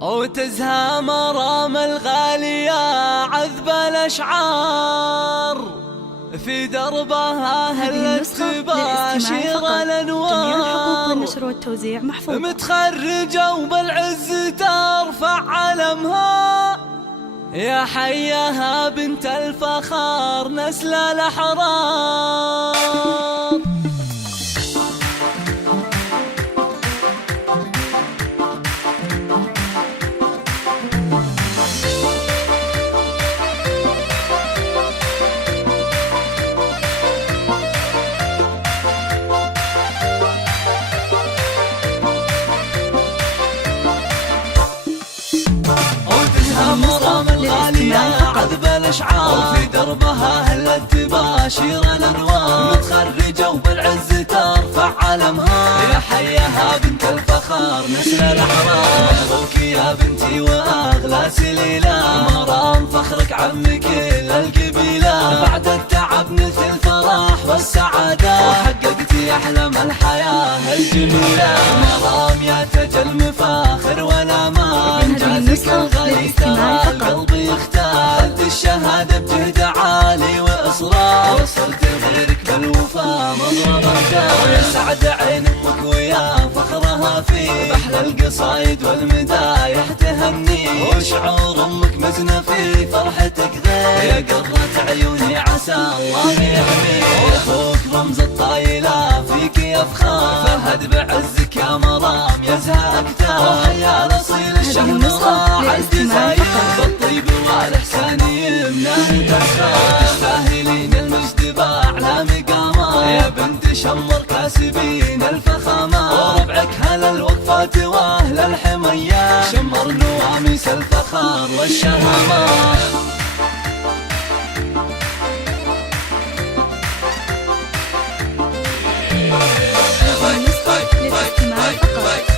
وتزهى مرام الغالية عذب الأشعار في دربها هلت تباشر الأنوار. جميع الحقوق بالنشر والتوزيع محفوظة. متخرجة وبالعز ترفع علمها يا حياها بنت الفخار نسل الأحرار. مرام الغالية عذب الأشعار في دربها هلت تباشر الأنوار. متخرجة وبالعز ترفع علمها يا حياها بنت الفخار نسل الأحرار. مبروك يا بنتي وأغلى سليلة مرام فخرك عم كل القبيلة. بعد التعب نلت الفرح والسعادة وحققتي أحلام الحياة الجميلة. مرام يا تاج المفاخر والأمان إنجازك الغالي ترى القلب يختار. أنت الشهادة بجهد عالي وإصرار وصلت غيرك بالوفا مضرب الدار. يا سعد عين أمك ويا فخرها فيك بأحلى القصايد والمدايح تهني. وشعور أمك مزنة في فرحتك غير يا قرة عيوني عسى الله يحميك. أخوك رمز الطايلة فيك يفخر فهد بعزك يا مرام يزهى أكثر. وحيا الأصيل الشهم راح الجزاير بالطيب والإحسان يمناه تسخر. تستاهلين المجد بأعلى مقامات يا بنت شمر كاسبين الفخامات. وربعك هل الوقفات وأهل الحمية شمر نواميس الفخار والشهامات. للاستماع فقط.